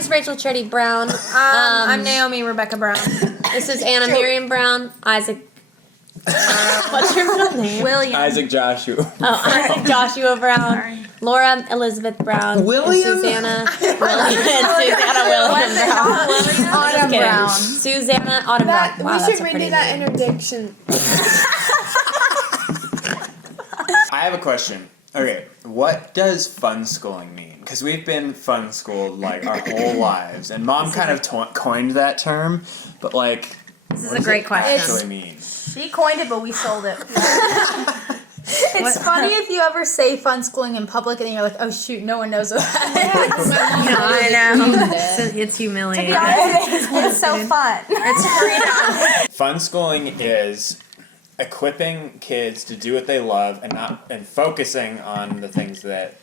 is Rachel Charity Brown. I'm Naomi Rebecca Brown. This is Anna Miriam Brown. Isaac. What's your middle name? William. Isaac Joshua. Oh, Isaac Joshua Brown. Sorry. Laura Elizabeth Brown. William? And Susanna William Brown. Autumn Brown. Susanna Autumn Brown. Wow, we that's should a redo pretty that name. interdiction. I have a question. Okay, what does fun schooling mean? Because we've been fun schooled like our whole lives, and Mom kind of coined that term, but like, This is what a does great it question. actually mean? She coined it, but we sold it. It's funny if you ever say fun schooling in public and then you're like, oh shoot, no one knows what that is. I know. It's To humiliating. be honest, it's so fun. It's freedom. Fun schooling is equipping kids to do what they love and focusing on the things that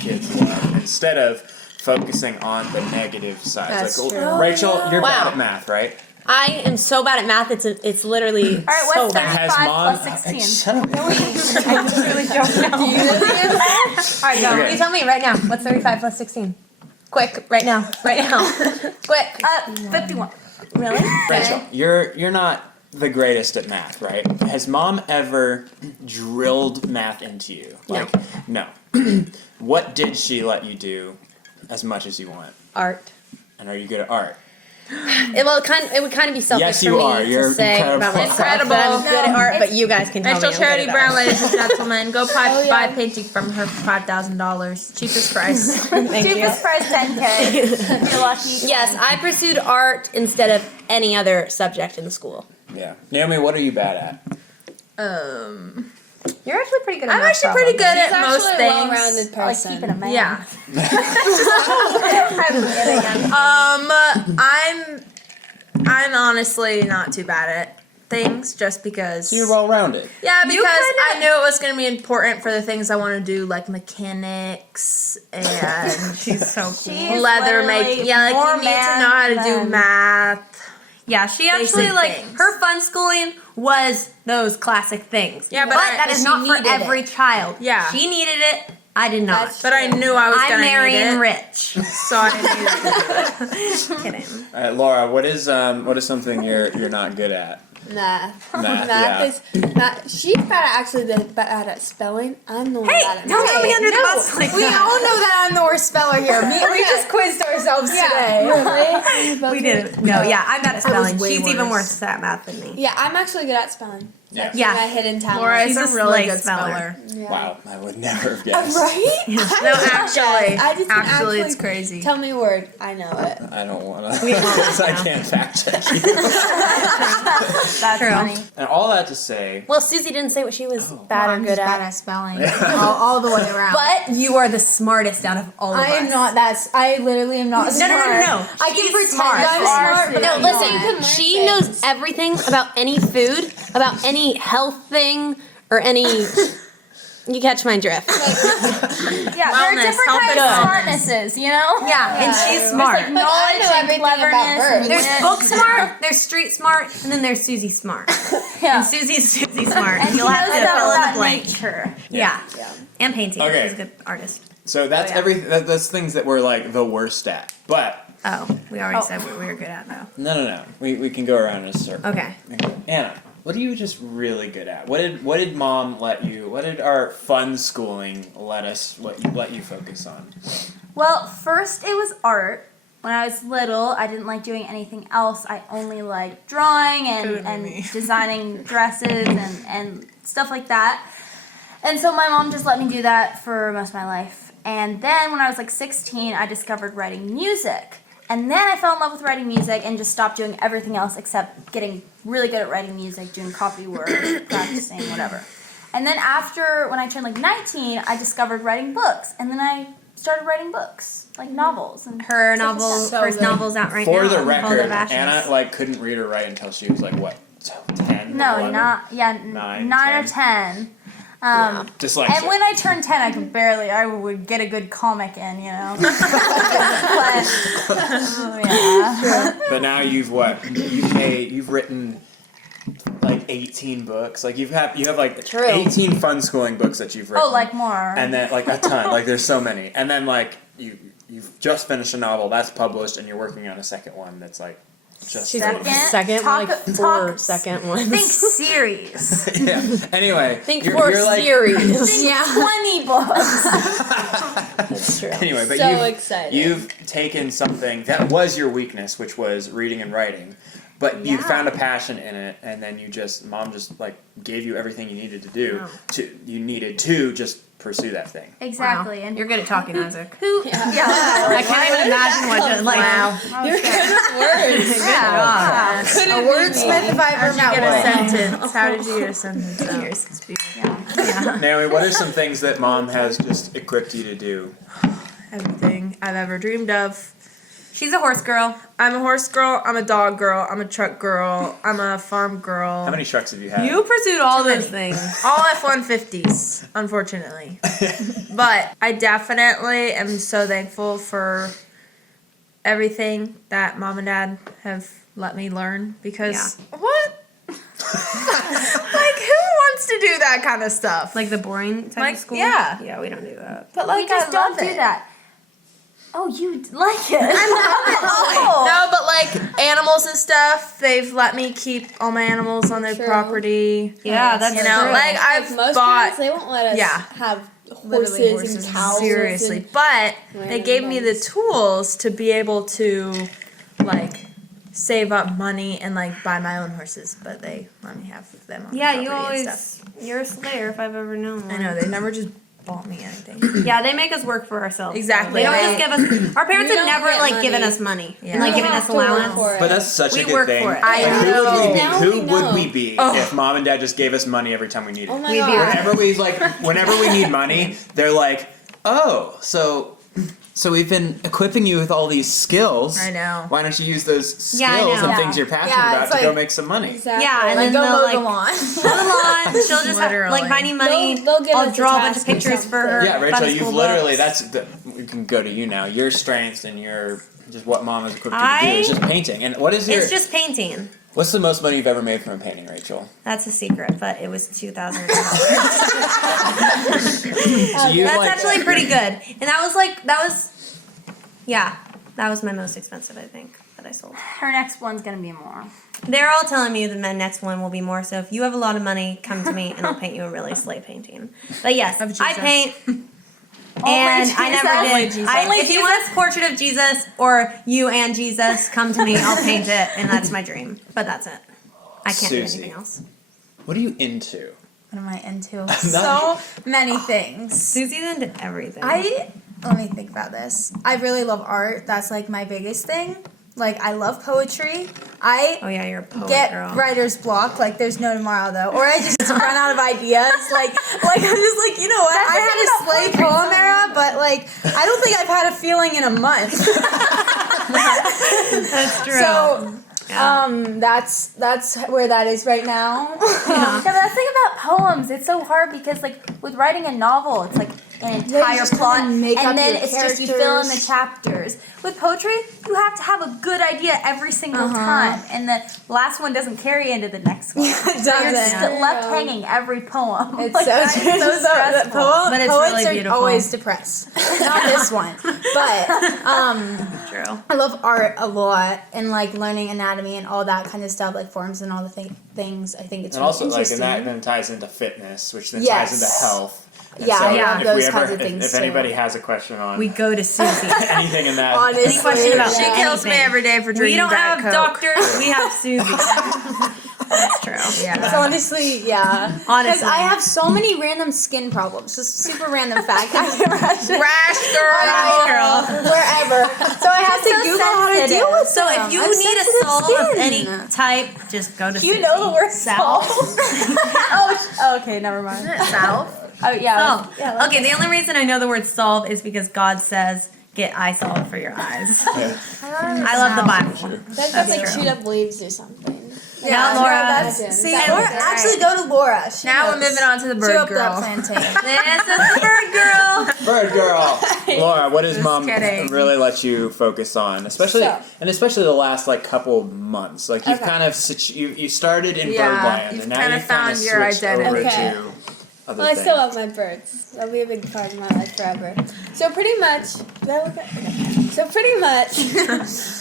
kids love instead of focusing on the negative sides. That's like, true. Rachel, you're Wow. bad at math, right? I am so bad at math. It's literally All right, so what's bad. 35 Mom plus 16? Shut up. I really don't know. All right, go. Okay. You tell me right now. What's 35 plus 16? Quick, right now. Right now. Quick. 51. Really? Rachel, you're not the greatest at math, right? Has Mom ever drilled math into you? Like, no. What did she let you do as much as you want? Art. And are you good at art? It would kind of be selfish Yes, for you me are. You're to say incredible. about myself Incredible. that I'm good at art, but you guys can tell Rachel me I'm Charity good at Brown, art. ladies and gentlemen. Go buy yeah. a painting from her for $5,000. Cheapest price. Thank you. Cheapest price, 10K. You're lucky. Yes, I pursued art instead of any other subject in school. Yeah. Naomi, what are you bad at? You're actually pretty good at I'm math actually pretty good She's at most actually a things. well-rounded I like person. keeping a man. Yeah. I'm honestly not too bad at things just because. You're well-rounded. Yeah, because I knew it was going to be important for the things I want to do, like mechanics and She's so cool. She's leather literally making. Yeah, like more you need to math know how to do than- math. Yeah, she actually, Basic like, things. her fun schooling was those classic things. Yeah, but that is she not for needed every child. Yeah. She needed it. I did not. That's But I knew I was I'm going to need marrying it. rich. So I needed it. Kidding. All right, Laura, what is something you're not good at? Math. Math, is math. She's bad at spelling. I'm the one bad at math. Don't throw me under the bus like We that. all know that I'm the worst speller here. We just quizzed ourselves today. Really? We did. No, yeah, I'm bad at spelling. way She's even worse. worse at math than me. Yeah, I'm actually good at spelling. Yeah. Yeah. My hidden talent. Laura is She's a a really slay good speller. speller. Yeah. Wow, I would never have guessed. Right? No, actually. I just Actually, it's crazy. Tell me a word. I know it. I don't want to. We won't I now. can't fact check you. That's True. funny. And all that to say, Well, Susie didn't say what she was bad or I'm good just bad at. at spelling. all the way around. But you are the smartest out of all of us. I am not that. I literally am not No, smart. no, no, no. I can She's pretend smart. I'm smart, but No, I'm listen. not. She knows everything about any food, about any health thing, or any. You catch my drift. Yeah, there are Wellness, different health kinds and of wellness. smartnesses, you know? Yeah, and she's smart. There's like knowledge know everything and about cleverness. birds. And There's wit. book smart, there's street smart, and then there's Susie smart. Yeah. And Susie's Susie smart. And And you'll she have knows to stuff fill in the about blank. nature. Yeah. And painting. Okay. She's a good artist. so that's that's things that we're like the worst at. But Oh, we already said what we were good at, though. no. We can go around in a circle. Okay. Anna, what are you just really good at? What did Mom let you? What did our fun schooling let you focus on? Well, first it was art. When I was little, I didn't like doing anything else. I only liked drawing and designing dresses and stuff like that. And so my mom just let me do that for most of my life. And then when I was like 16, I discovered writing music. And then I fell in love with writing music and just stopped doing everything else except getting really good at writing music, doing copy work, practicing, whatever. And then when I turned like 19, I discovered writing books. And then I started writing books, like novels. And Her stuff like novel, that. first novel's out right now. For the Full record, of Ashes. Anna couldn't read or write until she was like what, 10? No, 11? nine 9, or 10. Dyslexia. And when I turned 10, I would get a good comic in, you know. But, yeah. But now you've written like 18 books. Like you have like True. 18 fun schooling books that you've written. Oh, like more. And then like a ton. Like there's so many. And then like you've just finished a novel that's published, and you're working on a second one that's like just Second, like four second ones. Think series. yeah. Anyway, Think you're 4 like, series. Yeah. 20 books. That's true. Anyway, but So exciting. you've taken something that was your weakness, which was reading and writing, but you found a passion in it, and then mom just like gave you everything you needed to do to just pursue that thing. Exactly. And You're good at talking, Isaac. who? I can't even imagine what to, like. Wow. You're good at words. Yeah. A wordsmith if I ever How'd you get a met one. sentence? How did you get a sentence out? Naomi, what are some things that mom has just equipped you to do? Everything I've ever dreamed of. She's a horse girl. I'm a horse girl, I'm a dog girl, I'm a truck girl, I'm a farm girl. How many trucks have you had? You pursued all Too those many. things. All F-150s, unfortunately. But I definitely am so thankful for everything that mom and dad have let me learn because what? Like, who wants to do that kind of stuff? Like the boring type Like, of school? yeah. Yeah, we don't do that. But like, We just I don't love do it. that. Oh, you like it. No, but like animals and stuff, they've let me keep all my animals on their True. property. Yeah, that's You know, true. like I've most bought. parents, they won't let us Yeah. have Literally horses and cows. Seriously, And but they random gave me the things. tools to be able to like save up money and like buy my own horses, but they let me have them on Yeah, the you property and always. stuff. You're a slayer if I've ever known one. I know they never just bought me anything. Yeah, they make us work for ourselves. Exactly. They don't They- just give us. Our parents We have don't never get like given money. us money Yeah. and like We given have us to work allowance. for it. But that's such We a good work thing. for it. I Like, know. Now Who we would know. we be if mom and dad just gave us money every time we needed Oh it? my We'd be god. Whenever we need money, they're like, oh, so we've been equipping you with all these skills. I know. Why don't you use those skills Yeah, I know. and Yeah. things you're passionate Yeah, about it's to go like- make some money? Exactly. Yeah, and like then go they'll, mow like, the lawn. Mow the lawn. She'll just have, Literally. like money. They'll give I'll us a draw a bunch of task or pictures for her. something. Yeah, by Rachel, the you've school literally, books. we can go to you now. Your strength and your, just what mom has equipped you to do is just painting. And what is your, It's just painting. what's the most money you've ever made from a painting, Rachel? That's a secret, but it was $2,000. So you That's like, actually pretty good. And that was my most expensive, I think, that I sold. Her next one's gonna be more. They're all telling me that my next one will be more. So if you have a lot of money, come to me and I'll paint you a really slay painting. But yes, Of I Jesus. paint. And I never Only did. Jesus. If you want a portrait of Jesus or you and Jesus, come to me. I'll paint it, and that's my dream. But that's it. I can't do Susie. anything else. what are you into? What am I into? Not- So many things. Susie's into everything. Let me think about this. I really love art. That's like my biggest thing. Like I love poetry. I Oh yeah, you're a poet get girl. writer's block. Like there's no tomorrow though. Or I just run out of ideas. Like I'm just like, you know what? I had a slay poem era, but like I don't think I've had a feeling in a month. That's true. So Yeah. that's where that is right now. Yeah, but the thing about poems, it's so hard because like with writing a novel, it's like an entire just plot, kinda make up and then your it's just you fill in the characters. chapters. With poetry, you have to have a good idea every single time, and the last one doesn't carry into the next one. It So you're doesn't. still left hanging every poem. It's Like, so that is true. so stressful. But it's Poets really are beautiful. always depressed. Not this one, but True. I love art a lot and like learning anatomy and all that kind of stuff, like forms and all the things. I think it's And really also, like, interesting. and that then ties into fitness, which then Yes. ties into health. And Yeah, so I love if those we ever, kinds of things if too. anybody has a question on We go to Susie. anything in that, Honestly, Any question about She kills me anything. every day for We drinking don't Diet have Coke. doctors. We have Susie. That's true. It's Yeah. honestly, yeah. Because Honestly. I have so many random skin problems. Just super random fact. I never actually Rash girl. Girl. wherever. So I have to so Google how to sensitive. deal with So them. if you I have need a sensitive solve of skin. any type, just go to Susie. You know the word Salve. oh, okay, never mind. Isn't it South? Oh yeah. Oh. Okay, the only reason I know the word solve is because God says, get eye salve for your eyes. I love the Bible. That's That's like true. shoot up leaves or something. Yeah, Laura. Imagine. See, That Laura, would be great. actually go to Laura. She Now we're knows. moving on to the Chew bird up that girl. plantain. This is the bird girl. bird girl. Laura, what does mom kidding. really let you focus on, especially So. especially the last like couple months? Like you've Okay. kind of you started in Yeah, Birdland, you've and now kinda you've kind found of your switched over identity. Okay. to other Well, I things? still love my birds. They'll be a big part of my life forever. So pretty much,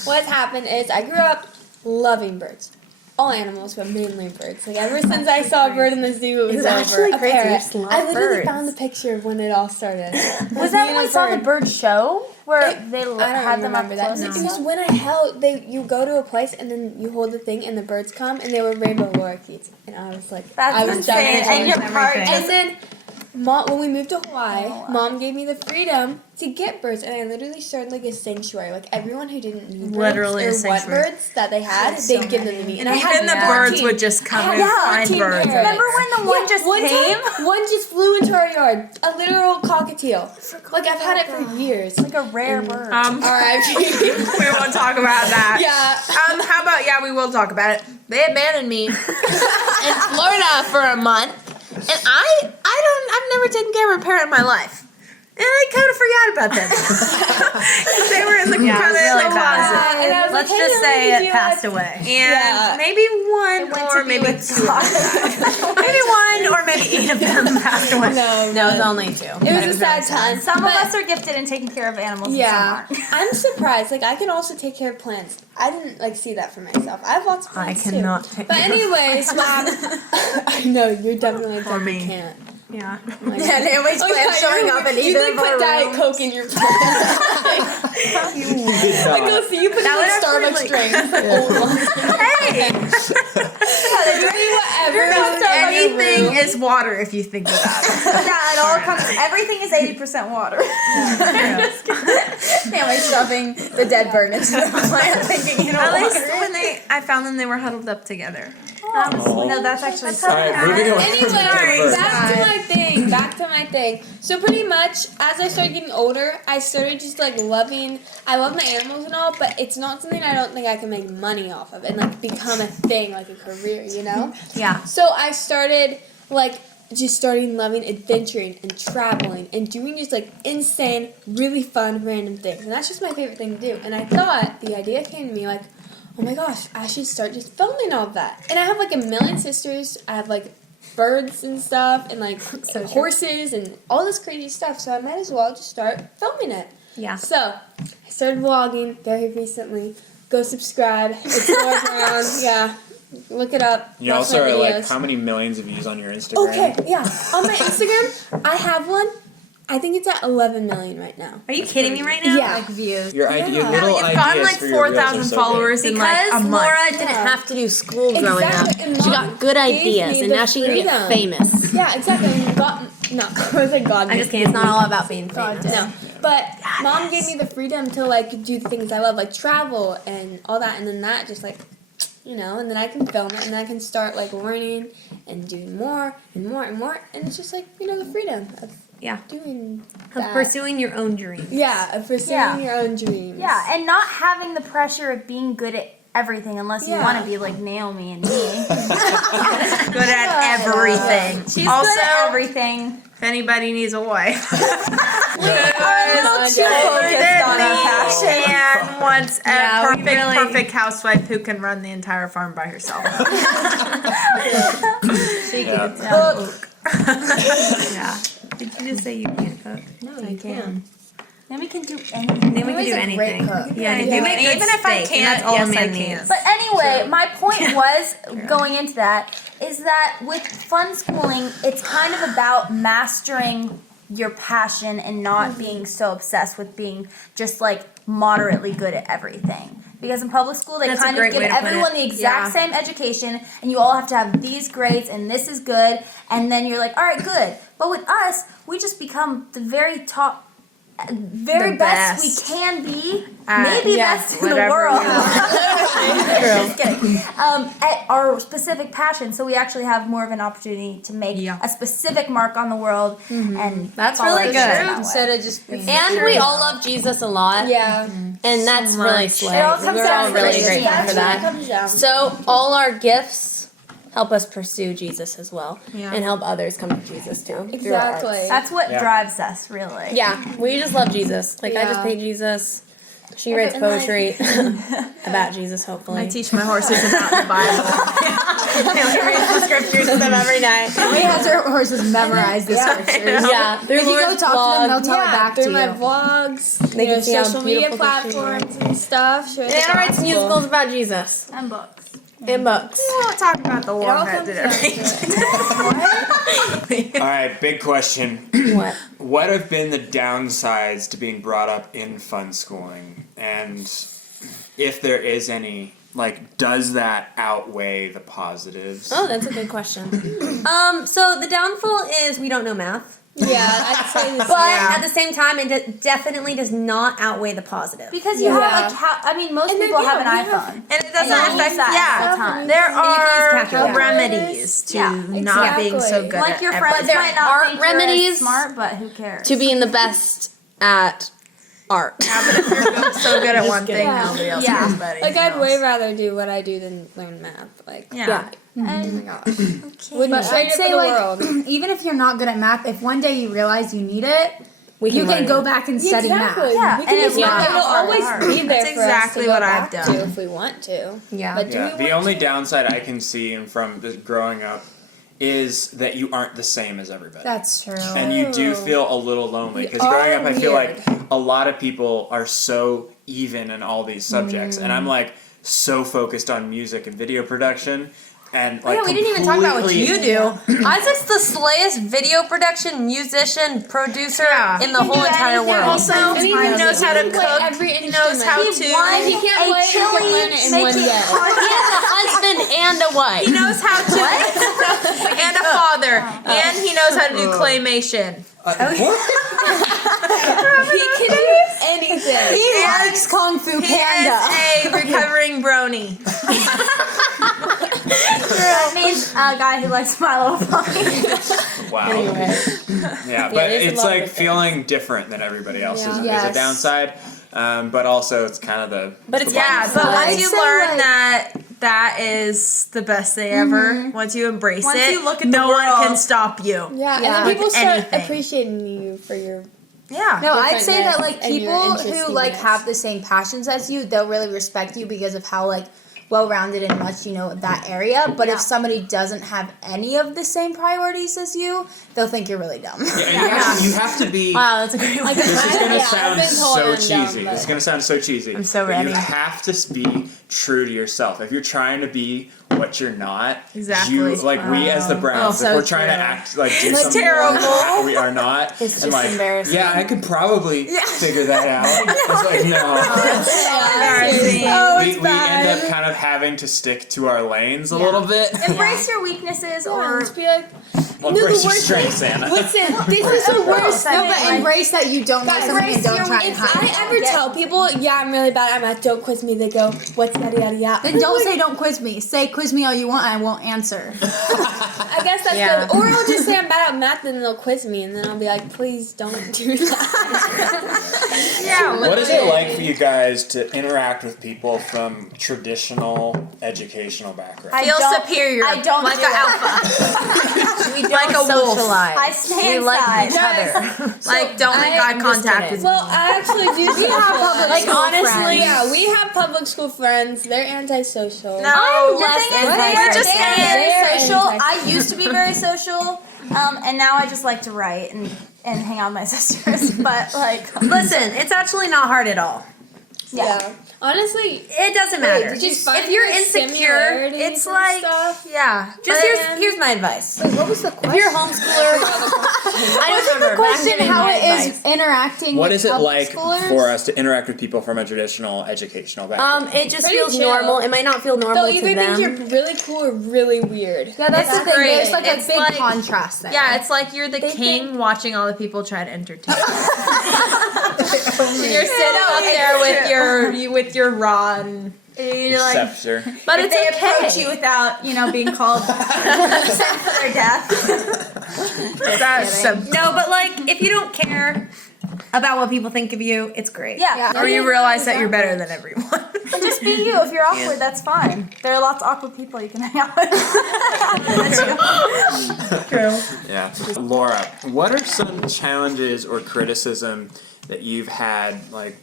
what's happened is I grew up loving birds. All animals, but mainly birds. Like ever since I saw a bird in the zoo, it was It's over. actually A crazy. You parrot. just love I literally birds. found the picture of when it all started. Was that when we saw the bird show where they I don't had them up remember that. close? It was when I held. You go to a place and then you hold the thing and the birds come and they were rainbow lorikeets and I was like, That's I was insane. jumping. And your heart And just then, when we moved to Hawaii, Mom gave me the freedom to get birds, and I literally started like a sanctuary. Like everyone who didn't need Literally a birds or want sanctuary. birds that they had, they'd give them to me. And I had even the 14. birds would just come and find 14 birds. parrots. Remember when the one just one came? time, one just flew into our yard. A literal cockatiel. Like I've had it for years. Like a rare bird. R.I.P. We won't talk about that. Yeah. How about we will talk about it. They abandoned me in Florida for a month, and I've never taken care of a parrot in my life. And I kind of forgot about them. They were in the Yeah, it was really bad. closet. And I was Let's like, just hey, say did it you passed like- away. And maybe one or maybe two. Maybe one or maybe 8 of them passed away. No, No, it was only 2. it was a sad time. Some but, of us are gifted in taking care of animals Yeah, and some aren't. I'm surprised. Like I can also take care of plants. I didn't see that for myself. I have lots of plants too. take But anyways, Mom, I know you're definitely a type me. who can't. Yeah. Like, Yeah, Naomi's plants showing up in you either like of our put Diet rooms. Coke in your plant. You did Like not. go see you put in like Starbucks drinks, like old ones. Hey, Whatever. anything is water if you think about it. Yeah, it all comes. Everything is 80% water. Naomi's shoving the dead bird into the plant, thinking, you know At least what? when I found them, they were huddled up together. No, that's actually All right, moving on. Anyway, back to my thing. So pretty much, as I started getting older, I started just like loving. I love my animals and all, but it's not something I don't think I can make money off of and like become a thing, like a career, you know? Yeah. So I started starting loving adventuring and traveling and doing just like insane, really fun, random things, and that's just my favorite thing to do. And I thought the idea came to me like, oh my gosh, I should start just filming all of that. And I have like a million sisters. I have like birds and stuff and like horses and all this crazy stuff. So I might as well just start filming it. Yeah. So I started vlogging very recently. Go subscribe. It's Sarah Brown. Yeah. Look it up. You Watch also my are like, videos. how many millions of views on your Instagram? Okay, yeah. On my Instagram, I have one. I think it's at 11 million right now. Are you kidding me right now? Yeah. Like views. Your idea, Yeah. little You've ideas gotten like for your reels are 4,000 so followers in like a Because month. Laura didn't have to do school growing up. Exactly, and She Mom got good gave ideas, me and the now she can get freedom. famous. Yeah, exactly. And God, no, I was like God. I'm just kidding. It's not all about being famous. No, but Mom gave me the freedom to like do the things I love, like travel and all that, and then that just like, and then I can film it, and then I can start like learning and doing more and more and more, and it's just like the freedom of doing Of that. pursuing your own dreams. Yeah, of pursuing Yeah. your own dreams. Yeah, and not having the pressure of being good at everything unless you Yeah. want to be like Naomi and me. Good at everything. She's also, good at everything. if anybody needs a wife. Too focused on our passion. And wants a Yeah, we perfect housewife who can run the entire farm by herself. She Yeah. can cook. Yeah. Did you just say you can't cook? No, you can. Naomi can do anything. Then we can do anything. Yeah, you make good Even if I steak, and can't, that's all yes, a man I can. needs. But anyway, my point was going into that is that with fun schooling, it's kind of about mastering your passion and not being so obsessed with being just like moderately good at everything. Because in public school, they That's a kind of great give way to put everyone it. the exact Yeah. same education, and you all have to have these grades, and this is good, and then you're like, all right, good. But with us, we just become the very top, very The best we best. can be, maybe best in the whatever world. we are. Just kidding. At our specific passion, so we actually have more of an opportunity to make a specific mark on the world, and That's follow really it good. that Instead way. of just being. And we all love Jesus a lot. Yeah. And that's really much. slay. It all comes We're down all to really Christianity. grateful That's for what it that. comes down. So all our gifts help us pursue Jesus as well, Yeah. and help others come to Jesus too. through our Exactly. arts. That's what Yeah. drives us, really. Yeah, we just love Jesus. Like I just Yeah. hate Jesus. She writes poetry about Jesus, hopefully. I teach my horses about the Bible. She reads the scriptures to them every night. She has her horses memorize the scriptures. Yeah, through If you go Lord's talk to them, they'll blog. tell it back to through you. my vlogs, They can see how social media beautiful she platforms and stuff. She writes the Anna writes gospel. musicals about Jesus And books. and books. We won't talk about the It war all that comes did down everything. to All right, big question. What? What have been the downsides to being brought up in fun schooling? And if there is any, like, does that outweigh the positives? Oh, that's a good question. So the downfall is we don't know math. Yeah, I'd say this. But at the same time, it definitely does not outweigh the positive. Because you have most And then, people have yeah, an we iPhone. And it And doesn't you use affect that all the time. There you can use are calculators. remedies to Yeah, not being so exactly. good Like at your everything. friends there might not are think you're remedies as smart, but who cares? To being the best at art. Yeah, but if you're so good at one thing, Yeah. nobody else Yeah. knows about it. Like, I'd way rather do what I do than learn math. Like, Yeah. oh my And gosh. okay. Wouldn't But trade I'd it for say, the like, world. even if you're not good at math, if one day you realize you need it, We you can learn go it. back and study Exactly. math. Yeah, We and can it's just not it'll hard. always be there That's for us exactly to go what I've back done. to if we want to. Yeah. But do Yeah, we the want only to? downside I can see from just growing up is that you aren't the same as everybody. That's true. And you do feel a little lonely because We growing are up, I feel like weird. a lot of people are so even in all these subjects, and I'm like so focused on music and video production, and like Yeah, we didn't even talk about what completely- you do. Isaac's the slayest video production, musician, producer Yeah. in the whole entire world. Also, he knows how to He can play cook. every He knows how instrument. to. won He can't a play it, he can chili learn it in make one it day. He has a husband and a wife. He knows how to. And a father. And he knows how to do claymation. He can do anything. He likes Kung Fu He Panda. is a recovering brony. That means a guy who likes My Little Pony. Wow. Yeah, but there's a it's lot of like difference. feeling different than everybody else is a Yes. downside, but also it's kind of the. But it's Yeah, fun. but I'd once you say, learn like- that is the best thing ever. Once you embrace Once it, you look at no the one world. can stop you. Yeah, Yeah. and then people With start anything. appreciating you for your. Yeah. No, I'd say that like and your people who interestingness. like have the same passions as you, they'll really respect you because of how like well-rounded and much you know that area. But Yeah. if somebody doesn't have any of the same priorities as you, they'll think you're really dumb. Yeah, you have to be. Wow, that's a great one. This is gonna Yeah, I've sound been told so I'm dumb, cheesy. but- This is gonna sound so cheesy. I'm so but ready. You have to be true to yourself. If you're trying to be what you're not, Exactly. you like we as the Browns. so if we're trying to true. act like do It's something terrible. that we are not, It's and just like, embarrassing. yeah, I could probably figure that out. It's like no. Embarrassing. We end up kind of having to stick to our lanes a little bit. Embrace your weaknesses or Just be like, Well, no, the embrace your worst strengths, Anna. listen, this is the worst. I No, mean, but like, embrace that you don't know Guys, something and embrace don't your try and If hide I it. ever tell people, yeah, I'm really bad at math, don't quiz me, they go, what's yada yada yada. Then don't say don't quiz me. Say quiz me all you want and I won't answer. I guess that's Yeah. good. Or I'll just say I'm bad at math and they'll quiz me and then I'll be like, please don't do that. Yeah. What is it like for you guys to interact with people from traditional educational backgrounds? I Feel don't- superior. I don't like do an it. alpha. We Like a wolf. socialize. I stay We like inside. each other. Like don't make eye I'm just contact kidding. with Well, I actually do We have public like school honestly, friends. yeah, we have public school friends. They're antisocial. No, The thing is, antisocial. they're just very They're social. I antisocial. used to be very social, and now I just like to write and hang out with my sisters. But like, Listen, it's actually not hard at all. Yeah. Honestly, It doesn't matter. did you find If you're any insecure, similarities it's and like stuff? yeah. just But- here's my advice. What was the If you're a homeschooler, I don't remember. but I'm question? giving How my it advice. is interacting What with is it public like schoolers? for us to interact with people from a traditional educational background? It just Pretty feels chill. normal. It might not feel normal They'll to either them. think you're really cool or really weird. Yeah, that's the thing. great. There's like a It's big like- contrast there. Yeah, it's like you're the They king watching all the people try to entertain. You're sitting up there with your rod, and you're like, Scepter. but if it's they okay. approach you without, being called sent for their death. That's so. No, but like if you don't care about what people think of you, it's great. Yeah. Or you realize that you're better than everyone. And just be you. If you're awkward, that's fine. There are lots of awkward people you can hang out with. Yeah. Laura, what are some challenges or criticism that you've had, like,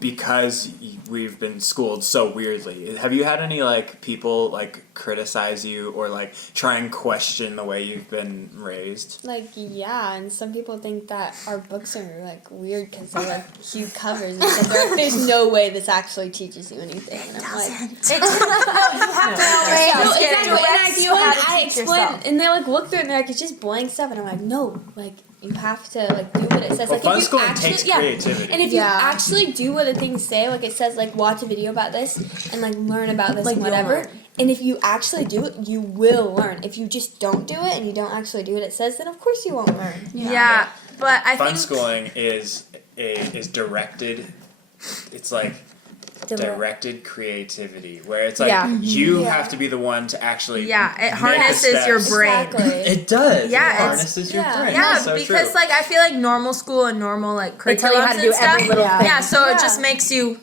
because we've been schooled so weirdly, have you had any like people like criticize you or like try and question the way you've been raised? Like, yeah, and some people think that our books are like weird because they're like huge covers and stuff. They're like, there's no way this actually teaches you anything. And I'm like, I explain, and they like look through it and they're like, it's just blank stuff, and I'm like, no, like you have to like do what it says. Well, Like fun if you schooling actually, takes creativity. and if you actually do what the things say, like it says, like watch a video about this and like learn about this and whatever. And if you actually do it, you will learn. If you just don't do it and you don't actually do what it says, then of course you won't learn. Yeah, but I Fun think schooling is directed. It's like directed creativity, where it's like you have to be the one to actually it make the harnesses your steps. brain. Exactly. It does. Yeah, it it's- harnesses your brain. Yeah, That's so because true. like I feel like normal school and normal like They tell you curriculums how to and do stuff. every little thing. Yeah, so it just makes you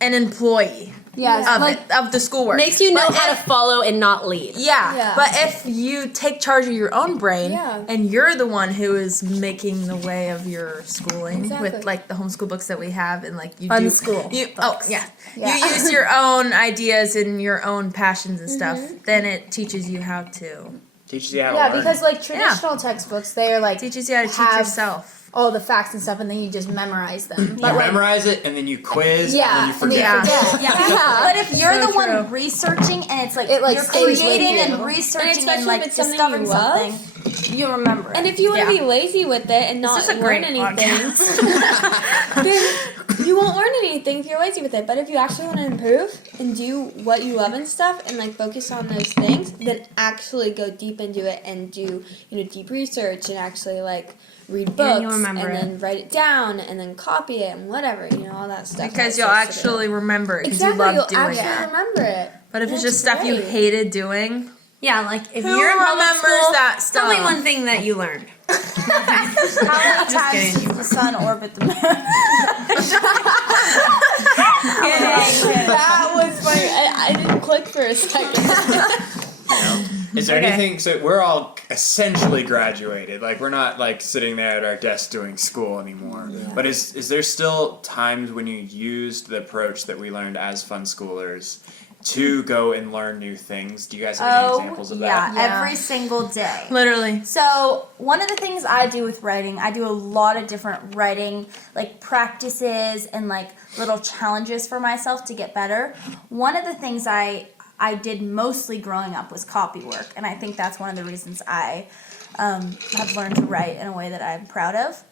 an employee of the schoolwork. Makes you know But how if- to follow and not lead. Yeah, but if you take charge of your own brain and you're the one who is making the way of your schooling with like the homeschool books that we have and like you Unschool you you use your own ideas and your own passions and stuff, then it teaches you how to Teaches you how to learn. because like traditional textbooks, they are like teaches you how to teach have yourself. all the facts and stuff, and then you just memorize them. You memorize it and then you quiz and then you forget. But if you're So the true. one researching and it's like, It, like, you're stays with creating you. and And researching especially and like if it's something discovering you love. something, you remember it. And if you want to be lazy with it and not is a learn great anything, then you won't learn anything if you're lazy with it. But if you actually want to improve and do what you love and stuff and like focus on those things, then actually go deep into it and do, deep research and actually like read books you'll remember it. then write it down and then copy it and whatever, all that stuff. Because that you'll it's supposed to do. actually remember it because Exactly, you love you'll doing actually it. remember it. But if it's That's just stuff you great. hated doing, Yeah, like if Who you're in public remembers school, that stuff? tell me one thing that you learned. How many times does the sun orbit the moon? That was funny. I didn't click for a second. Is there anything? So we're all essentially graduated. Like we're not like sitting there at our desk doing school anymore. But is there still times when you used the approach that we learned as fun schoolers to go and learn new things? Do you guys have any examples of that? Every single day. literally. So one of the things I do with writing, I do a lot of different writing like practices and like little challenges for myself to get better. One of the things I did mostly growing up was copy work, and I think that's one of the reasons I have learned to write in a way that I'm proud of.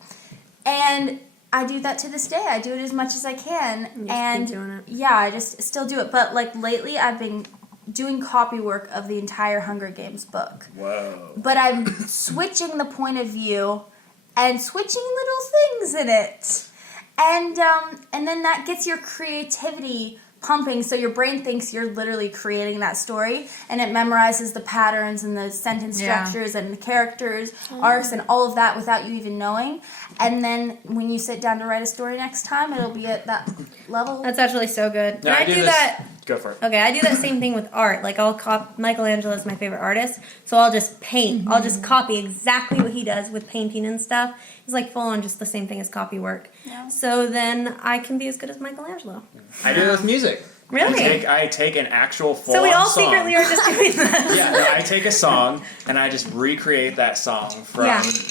And I do that to this day. I do it as much as I can, and keep doing it. yeah, I just still do it. But like lately, I've been doing copy work of the entire Hunger Games book. Whoa. But I'm switching the point of view and switching little things in it, and then that gets your creativity pumping, so your brain thinks you're literally creating that story, and it memorizes the patterns and the sentence structures and the characters arcs and all of that without you even knowing. And then when you sit down to write a story next time, it'll be at that level. That's actually so good. No, And I do this. that. Go for it. Okay, I do that same thing with art. Like Michelangelo is my favorite artist, so I'll just paint. I'll just copy exactly what he does with painting and stuff. It's like full on just the same thing as copy work. Yeah. So then I can be as good as Michelangelo. I do it with music. Really? I take an actual full So we all song. secretly are just doing that. Yeah, no, I take a song and I just recreate that song from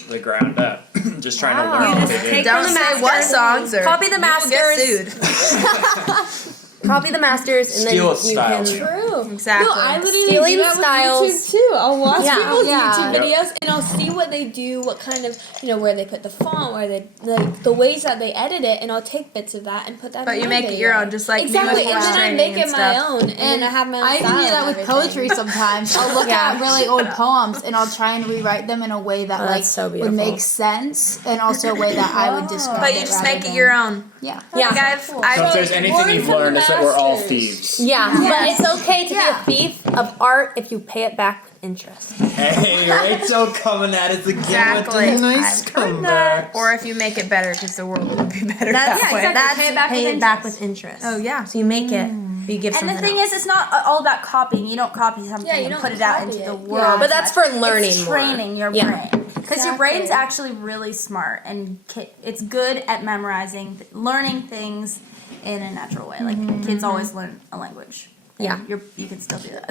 the ground up. Just trying to learn You what just they take did. from Don't the say what masters, songs or copy the you will get masters. sued. Copy the masters, and Steal then its you style. can. True. Exactly. No, I literally Stealing do that styles. with YouTube too. I'll watch people's YouTube Yep. videos and I'll see what they do, what kind of, where they put the font, where they, like, the ways that they edit it, and I'll take bits of that and put that But in you my make it video. your own, just like me Exactly, with and then I illustrating make it and my stuff. own, and then I have my own I even style do that and with everything. poetry sometimes. I'll look at really old poems and I'll try and rewrite them in a way that that's so would beautiful. make sense, and also a way that I would describe But it. you just rather make it than- your own. Yeah. Like I've So if there's anything Learn you've from learned, the it's that we're all masters. thieves. Yeah, but it's okay to be a thief of art if you pay it back with interest. Hey, Rachel coming at us again Exactly. with a nice comeback. Or if you make it better, because the world will be better That's that way. That's Pay it back pay with it back interest. with interest. Oh, yeah. So you make it, but you give And something the thing else. is, it's not all about copying. You don't copy something Yeah, you and don't put it out copy into the it. world. Yeah. But that's for learning It's more. training your Yeah. brain. Because your brain's Exactly. actually really smart and it's good at memorizing, learning things, in a natural way. Like kids always learn a language. And Yeah. you can still do that.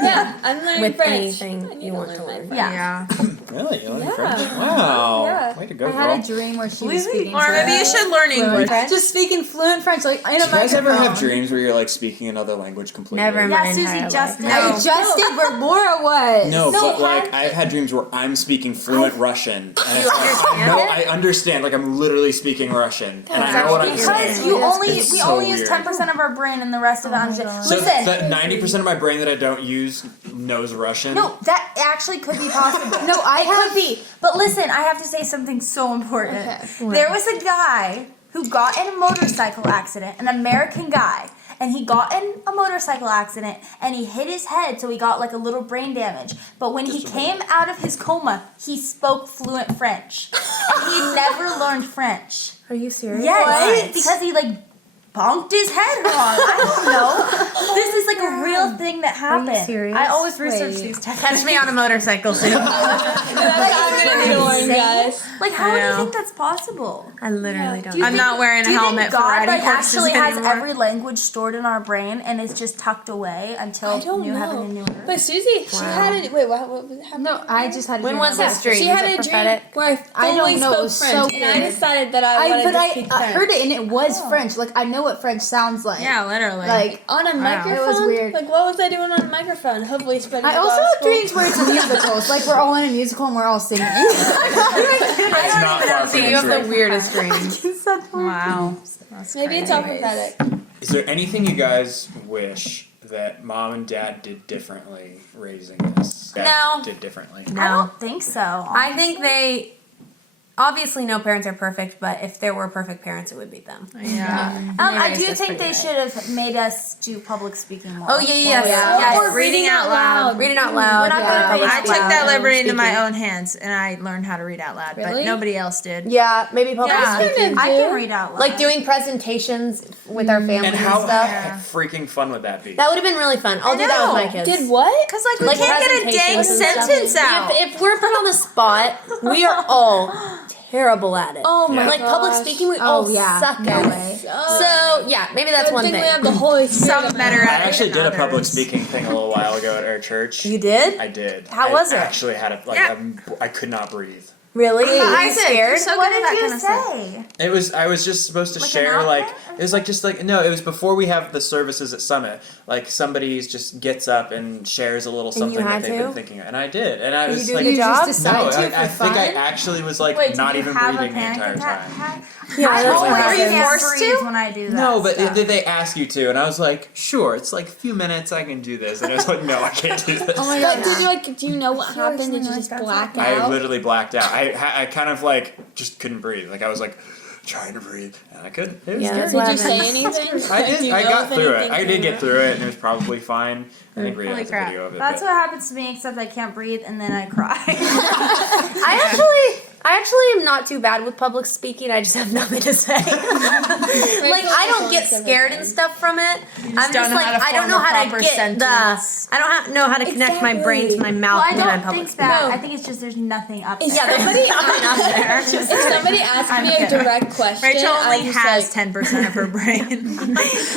Yeah, I'm learning With French. anything I need you to want learn to my learn. French. Yeah. Really? You learned Yeah. French? Wow. Yeah. Way to go, I girl. had a dream where she was speaking Or maybe you should learn fluent English. French. Just speaking fluent French, like in a Do you guys ever have microphone. dreams where you're like speaking another language completely? Never in Yeah, my Susie entire just life. did. I just did where Laura was. No, but No, like I've had dreams where I'm speaking fluent Russian, and it's like, no, I understand. Like I'm literally speaking Russian, and I know what I'm Because saying. we It's so only use weird. 10% of our brain and the rest of it understand. So Listen. that 90% of my brain that I don't use knows Russian. No, that actually could be possible. No, I Could be. But listen, I have to say something so important. There was a guy who got in a motorcycle accident, an American guy, and he got in a motorcycle accident and he hit his head, so he got like a little brain damage. But when he came out of his coma, he spoke fluent French. And he never learned French. Are you serious? Yes, because he like bonked his head wrong. I don't know. This is like a real thing that happened. serious? I always research these techniques. Catch me on a motorcycle soon. I'm gonna need to learn, guys. Like, how do you think that's possible? I literally don't. Do you I'm not wearing a do you helmet think for God riding like horses actually has anymore? every language stored in our brain and it's just tucked away until I don't new heaven know. and new earth? But Susie, she had a wait. What was happening? No, I just had a When dream was about this it. dream? She Is had it a dream prophetic? where I I fully don't know, it spoke was so French, and I weird. decided that I wanted to speak I French. heard it and it was French. Like I know what French sounds like. Yeah, literally. Like On a microphone? It was weird. Like, what was I doing on a microphone? Hopefully spreading I the also have gospel. dreams where it's a musical. It's like we're all in a musical and we're all singing. It's not far from You have the the truth. weirdest dreams. wow. That's Maybe it's all prophetic. Is there anything you guys wish that mom and dad did differently raising us? No. Did differently. I don't think so. I think they. Obviously, no parents are perfect, but if there were perfect parents, it would be them. Yeah. I raised do us think pretty they right. should have made us do public speaking more. Oh yeah. Yeah. Or reading out loud. Reading out loud. We're not good at public I took speaking. that liberty into my Speaking. own hands and I learned how to read out loud, but Really? nobody else did. Yeah, maybe public Yeah. speaking. I can read out loud. Like doing presentations with our families And and, how stuff. freaking fun would that be? That would have been really fun. I'll do that with my kids. Did what? Because like we Like can't get a dang presentations and stuff. sentence out. If we're put on the spot, we are all terrible at it. Oh my Like public gosh. speaking, we all suck at it. So yeah, maybe that's I one think thing. we have the Holy Spirit. Some better I at it actually than did a public others. speaking thing a little while ago at our church. You did? I did. How was it? I actually had a I could not breathe. Really? Were you Isaac, scared? you're so what good at did that you kind of stuff. say? I was just supposed to Like an share outfit? it was like just like no, it was before we have the services at Summit. Like somebody just gets up and shares a little something you that had they've to? been thinking of. And I did. And I Did was you do like a good job? Just no, decide to I for think I fun? actually was like Wait, not did you even have a breathing the panic entire attack? time. Yeah, I that's always what Are you can't forced breathe to? when I do that. No, but stuff. they ask you to, and I was like, sure, it's like a few minutes, I can do this. And I was like, no, I can't do this. Oh my god! Did you do you know what happened? Did you just black I out? literally blacked out. I kind of like just couldn't breathe. Like I was like trying to breathe, and I couldn't. It was Yeah, scary. that's Did you what say happens. anything? I Do did. you I know got if through it. anything I did came get up? through it, and it was probably fine. I think Rhea Holy has a crap. video of it. That's but- what happens to me, except I can't breathe and then I cry. I actually am not too bad with public speaking. I just have nothing to say. Like I don't get scared and stuff from it. I'm don't just know like how to I don't form know a how to proper get sentence. the. I don't know how to connect my brain to my mouth Well, I when I'm don't public think speaking. that. I think it's just there's nothing up there. Yeah, there's nothing up there. If somebody asked me a direct question, Rachel only I'm just has like, 10% of her brain.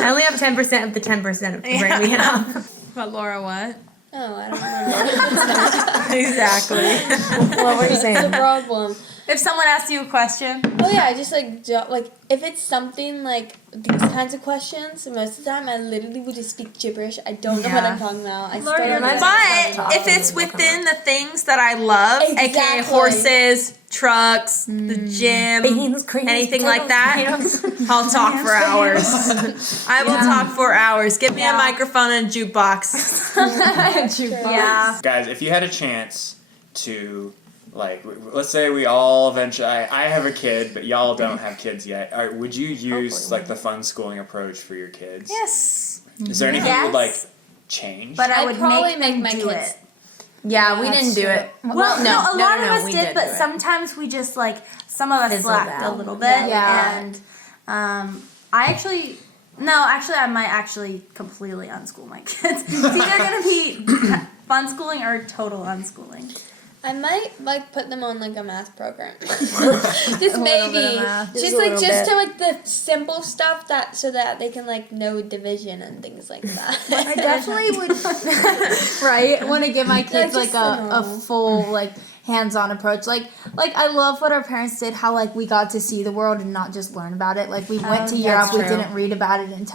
I only have 10% of the 10% of the brain we have. But Laura, what? oh, I don't remember. Exactly. What were you It's a saying? problem. If someone asks you a question, Oh yeah, I just like like if it's something like these kinds of questions, most of the time I literally would just speak gibberish. I don't know what I'm talking about. I still don't know. But if it's within the things that I love, aka Exactly. horses, trucks, the gym, Beans, creams, anything like potatoes, that, I'll talk for hours. I will talk for hours. Give me a microphone and a jukebox. yeah. Guys, if you had a chance to, like, let's say we all eventually, I have a kid, but y'all don't have kids yet. Would you use, like, the fun schooling approach for your kids? Yes. Is there anything you would, like, change? But I I'd would probably make them make my do kids- it. Yeah, we didn't do it. Well, no, a lot of us we did, but do it. sometimes we just like some of us Fizzled slacked a out. little bit, Yeah. and I might actually completely unschool my kids. It's either gonna be fun schooling or total unschooling. I might like put them on like a math program. Just maybe. Just to like the simple stuff so that they can like know division and things like that. I definitely would, right? Want to give my kids like a full like hands-on approach. Like I love what our parents did. How like we got to see the world and not just learn about it. Like we went to Europe. We didn't read about it in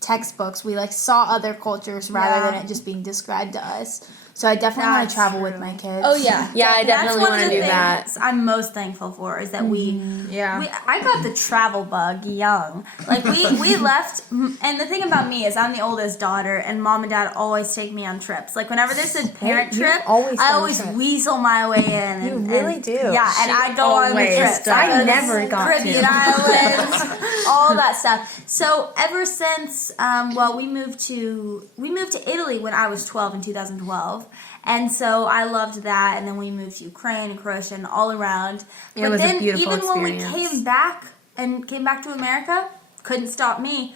textbooks. We like saw other cultures rather than it just being described to us. So I definitely want to travel with my kids. Oh yeah. Yeah, I definitely want to do that. That's I'm most thankful for is that I got the travel bug young. Like we left, and the thing about me is I'm the oldest daughter, and mom and dad always take me on trips. Like whenever there's a parent trip, I always weasel my way in. You really do. Yeah, and I go on the trips. I never got Caribbean Islands, all that stuff. So ever since, we moved to Italy when I was 12 in 2012. And so I loved that, and then we moved to Ukraine and Croatia and all around. It But was then a beautiful even when we experience. came back to America, couldn't stop me.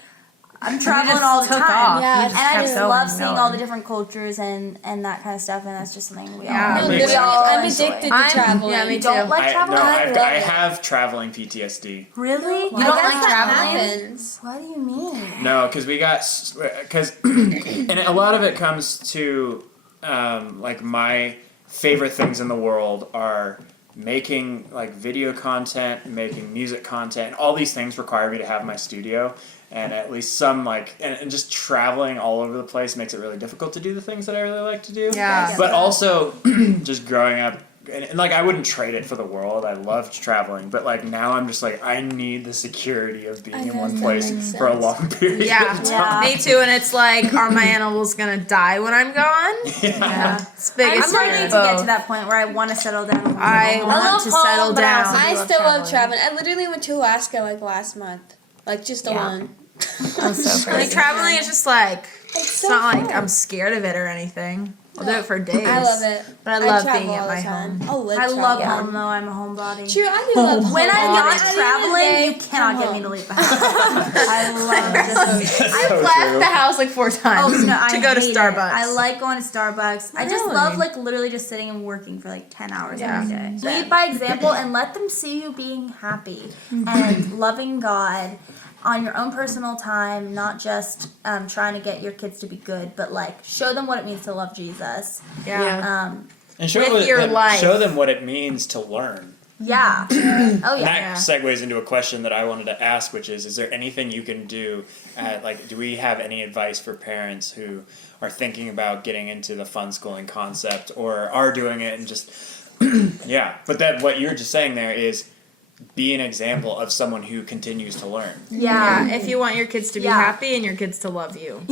I'm traveling all the took time. off. Yeah, And I just going love and seeing going. all the different cultures and that kind of stuff, and that's just something we Yeah. all No, Makes literally, all I'm enjoy. addicted to traveling. Yeah, me You don't too. like traveling? I have traveling PTSD. Really? You don't like traveling? Happens. What do you mean? No, because and a lot of it comes to like my favorite things in the world are making like video content, making music content. All these things require me to have my studio, and at least some like and just traveling all over the place makes it really difficult to do the things that I really like to do. Yeah. But also just growing up. And like I wouldn't trade it for the world. I loved traveling, but like now I'm just like I need the security of being in one place for a long period of time. Me too. And it's like, are my animals gonna die when I'm gone? Yeah. It's big. I'm starting to get to that point where I want to settle down. I want to settle down. I still love traveling. I literally went to Alaska like last month. Like just alone. I'm so Like traveling is just like It's not like I'm scared of it or anything. I'll do it for days. I love it. But I love travel being at all the my time. home. I love home though. I'm a homebody. True, I do love home. When I'm not At the end of the traveling, day, you cannot get me to leave the house. I love just. I've left the house like 4 times I to go to hate it. Starbucks. I like going to Starbucks. I just Really? love like literally just sitting and working for like 10 hours Yeah. every day. Lead by example and let them see you being happy and loving God on your own personal time, not just trying to get your kids to be good, but like show them what it means to love Jesus. Yeah. And show With your life. show them what it means to learn. Yeah. Oh And yeah. that segues into a question that I wanted to ask, which is there anything you can do do we have any advice for parents who are thinking about getting into the fun schooling concept or are doing it and just but that what you're just saying there is be an example of someone who continues to learn. Yeah, if you want your kids to be Yeah. happy and your kids to love you. And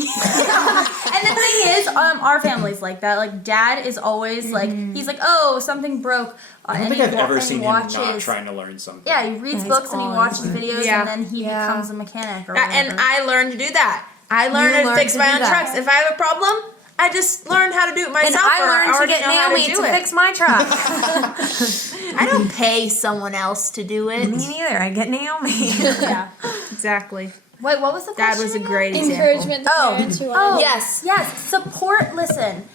the thing is, our family's like that. Like, Dad is always like, he's like, oh, something broke. I don't think I've ever seen him not trying to learn something. Yeah, he reads books and he watches videos, Yeah. and then he becomes a mechanic or whatever. And I learned to do that. I learned how to fix my own trucks. If I have a problem, I just learned how to do it myself. And I or learned to already get know how Naomi to, to do it. fix my truck. I don't pay someone else to do it. Me neither. I get Naomi. yeah. Exactly. Wait, what was the Dad question? was a again? great example. Encouragement to parents who want to Yes. Support. Listen,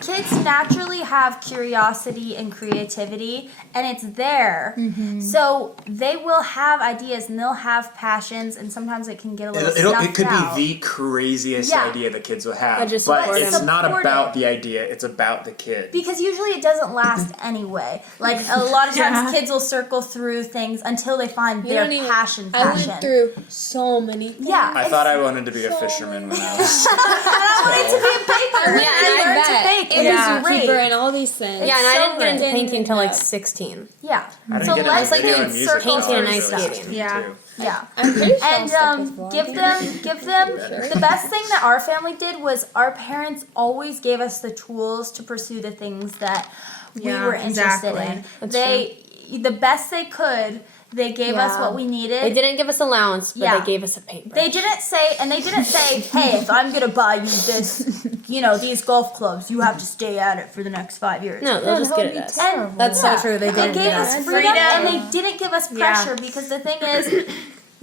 kids naturally have curiosity and creativity, and it's there. So they will have ideas and they'll have passions, and sometimes it can get a little It could out. be the craziest Yeah. idea the kids will have, But just but support it's it. not Support about it. the idea, it's about the kid. Because usually it doesn't last anyway. Like a lot of times kids will circle through things until they find You their don't even- passion. I went through so many things. Yeah. I thought I wanted to be a fisherman when I was I wanted to be a baker. Yeah, and I learned to bet. bake. It Yeah. was great. Keeper and all these things. Yeah, and I so didn't get into great. painting until like 16. Yeah. I didn't So get let's into video do and music circle until I painting was and really ice skating. 16 Yeah. too. Yeah. I'm pretty sure And give them the best thing that our family did was our parents always gave us the tools to pursue the things that we Yeah, were interested exactly. in. The best they could, they gave us what we needed. They didn't give us allowance, but Yeah. they gave us a paintbrush. They didn't say, hey, if I'm gonna buy you this, these golf clubs, you have to stay at it for the next 5 years. No, they'll just get at us. And That's so true. They They didn't gave get us us. freedom, and they didn't give us pressure because the thing is,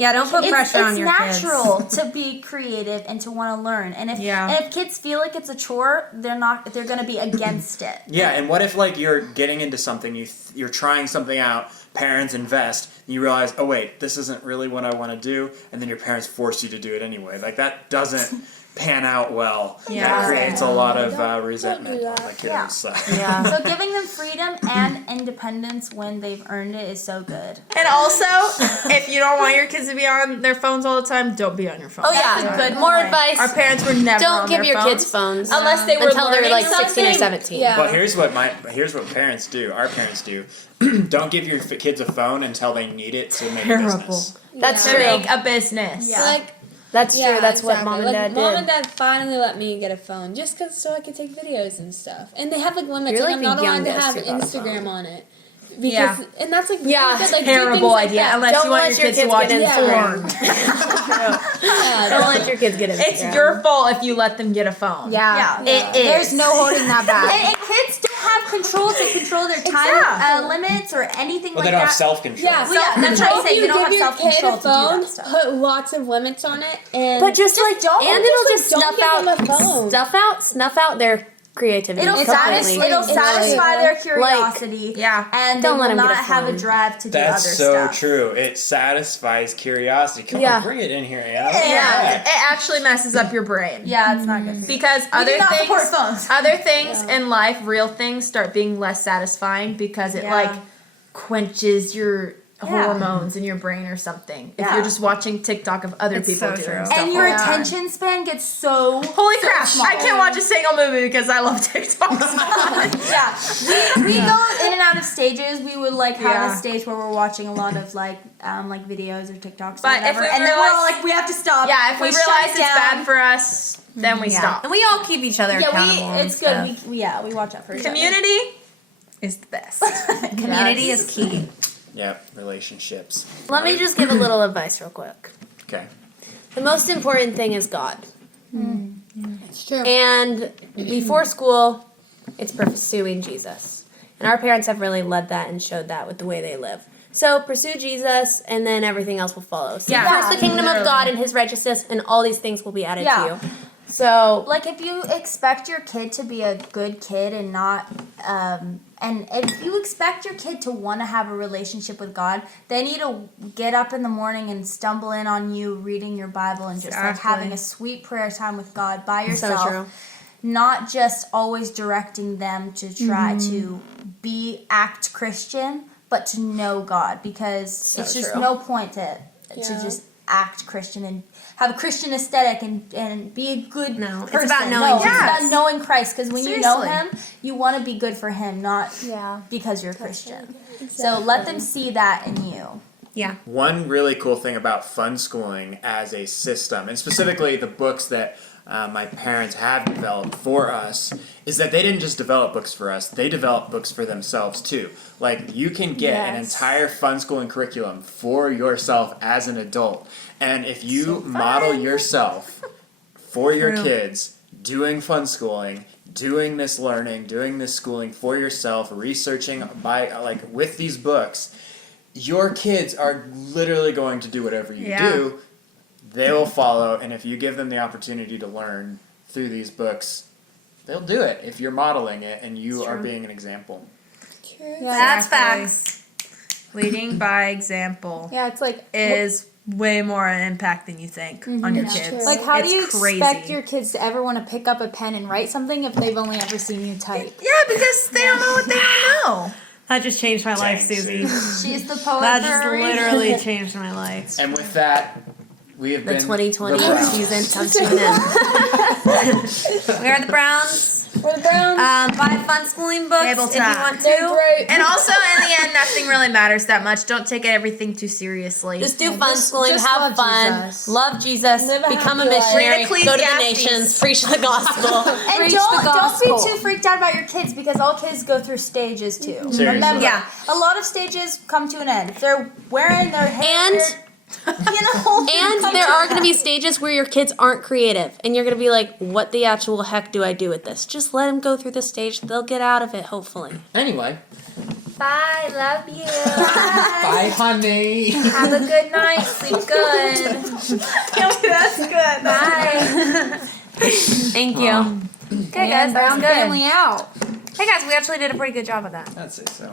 Yeah, don't put pressure on your kids. It's natural to be creative and to want to learn. And if kids feel like it's a chore, they're going to be against it. Yeah, and what if like you're getting into something, you're trying something out, parents invest, and you realize, oh wait, this isn't really what I want to do, and then your parents force you to do it anyway. Like that doesn't pan out well. Yeah. That creates a lot of resentment on the kids. Yeah. So. Yeah. So giving them freedom and independence when they've earned it is so good. And also, if you don't want your kids to be on their phones all the time, don't be on your phone. Oh yeah, Good more point. advice. Our parents were never Don't on give their your phones. kids phones Unless they were until they're learning like 16 or something. 17. Yeah. Well, here's what parents do. Our parents do. Don't give your kids a phone until they need it to make a business. That's To true. make a business. Yeah. Like, That's true. That's what exactly. mom and Like, dad did. Mom and dad finally let me get a phone just so I could take videos and stuff. And they have like limits. You're Like, like I'm the not allowed to have youngest who got a Instagram phone. on it. Because, and that's like Yeah, really good, like, do Terrible things like idea. that. Unless Don't you want let your your kids to kids watch get porn. Yeah, Don't let your kids get Instagram. It's your fault if you let them get a phone. Yeah. It is. There's no holding that back. And kids don't have control to control their time limits or anything Well, like they don't that. have self-control. Yeah, Well, yeah, that's what I if say. you They don't give have your self-control kid a to do that phone, stuff. put lots of limits on it, and But just like, don't. and it'll just Don't snuff give them a phone. snuff out their creativity. It'll completely. satisfy their curiosity. Yeah. And Don't they let will 'em get not a have a phone. drive to do That's other so stuff. true. It satisfies curiosity. Come Yeah. on, bring it in here, Anna. Yeah. It actually messes up your brain. Yeah, it's not good for you. Because We do not support phones. other things in life, real things, start being less satisfying because it like quenches your hormones in your brain or something. If Yeah. you're just watching TikTok of other people so doing true. stuff. And your all the time. attention span gets so Holy crap! small. I can't watch a single movie because I love TikToks. Yeah, we go in and out of stages. We would like have Yeah. a stage where we're watching a lot of like videos or TikToks or But if whatever, we and then we're all realize- like, we have to stop. Yeah, if we shut realize it it's down. bad for us, then we stop. And we all keep each other accountable. it's and good. stuff. We watch out for each other. Community is the best. Community is key. Yep, relationships. Let me just give a little advice real quick. Okay. The most important thing is God. It's true. And before school, it's pursuing Jesus. And our parents have really led that and showed that with the way they live. So pursue Jesus, and then everything else will follow. Seek first the kingdom of God and His righteousness, and all these things will be added to you. So, Like if you expect your kid to be a good kid and not, and if you expect your kid to want to have a relationship with God, they need to get up in the morning and stumble in on you reading your Bible and just like having a sweet prayer time with God by yourself. so true. Not just always directing them to try to act Christian, but to know God, because it's just true. no point to just act Christian and have a Christian aesthetic and be a good No, it's person. about knowing It's Jesus. about knowing Christ, because when you know Seriously. Him, you want to be good for Him, not because you're a Christian. So let them see that in you. yeah. One really cool thing about fun schooling as a system, and specifically the books that my parents have developed for us, is that they didn't just develop books for us, they developed books for themselves too. Like, you can get an entire fun schooling curriculum for yourself as an adult. And if you model yourself for your kids doing fun schooling, doing this learning, doing this schooling for yourself, researching with these books, your kids are literally going to do whatever you do. They will follow, and if you give them the opportunity to learn through these books, they'll do it if you're modeling it and you are being an example. That's facts. Leading by example Yeah, it's like is way more impact than you think on your kids. Like, how do you It's crazy. expect your kids to ever want to pick up a pen and write something if they've only ever seen you type? Yeah, because they don't know what they don't know. That just changed my life, Dang, Susie. She's the poet That for just a reason. literally changed my life. And with that, we have The been 2020 the Browns. season comes to an end. We are the Browns. We're the Browns. Buy fun schooling books if you Tabletop. want They're to. great. And also, in the end, nothing really matters that much. Don't take everything too seriously. Just do fun schooling, just have love fun, Jesus. love Jesus, Live a become a happy life. missionary, Read go to the Ecclesiastes. nations, preach the gospel. And Preach don't the be gospel. too freaked out about your kids, because all kids go through stages too. Seriously. Remember, Yeah. a lot of stages come to an end. If they're wearing their hair, And come there to are an going to be end. stages where your kids aren't creative, and you're going to be like, what the actual heck do I do with this? Just let them go through the stage. They'll get out of it, hopefully. Anyway, Bye. Love you. Bye, honey. Have a good night. Sleep good. That's good. Bye. Thank you. Okay, guys, that was Brown good. family out. Hey, guys, we actually did a pretty good job of that. I'd say so.